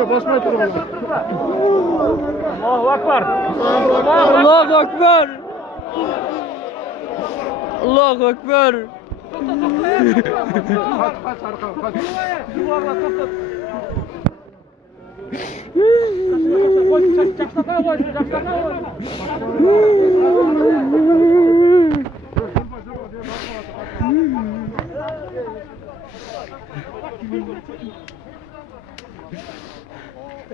Basmayı durun. Allahu Akbar. Allahu Ekber. Allahu Ekber. Kaç arka kaç. Yuvarla tut. Koy, çaksana koy, çaksana koy.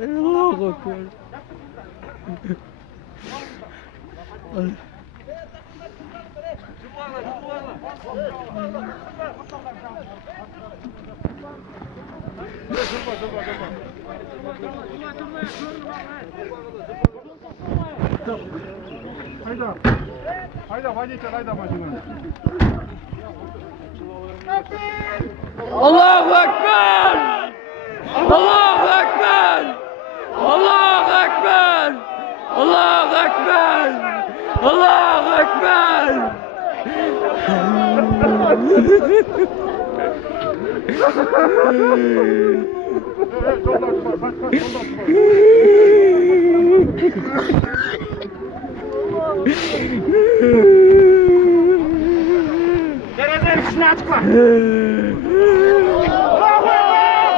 Allahu Ekber. Hayda. Hayda vaziyet hayda başına. Allahu Ekber. Allahu Ekber. Allahu Ekber. Allahu Ekber. Allahu Ekber. Dereden üstüne açıkla.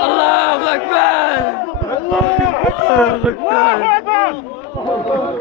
Allahu Ekber. Allahu Ekber.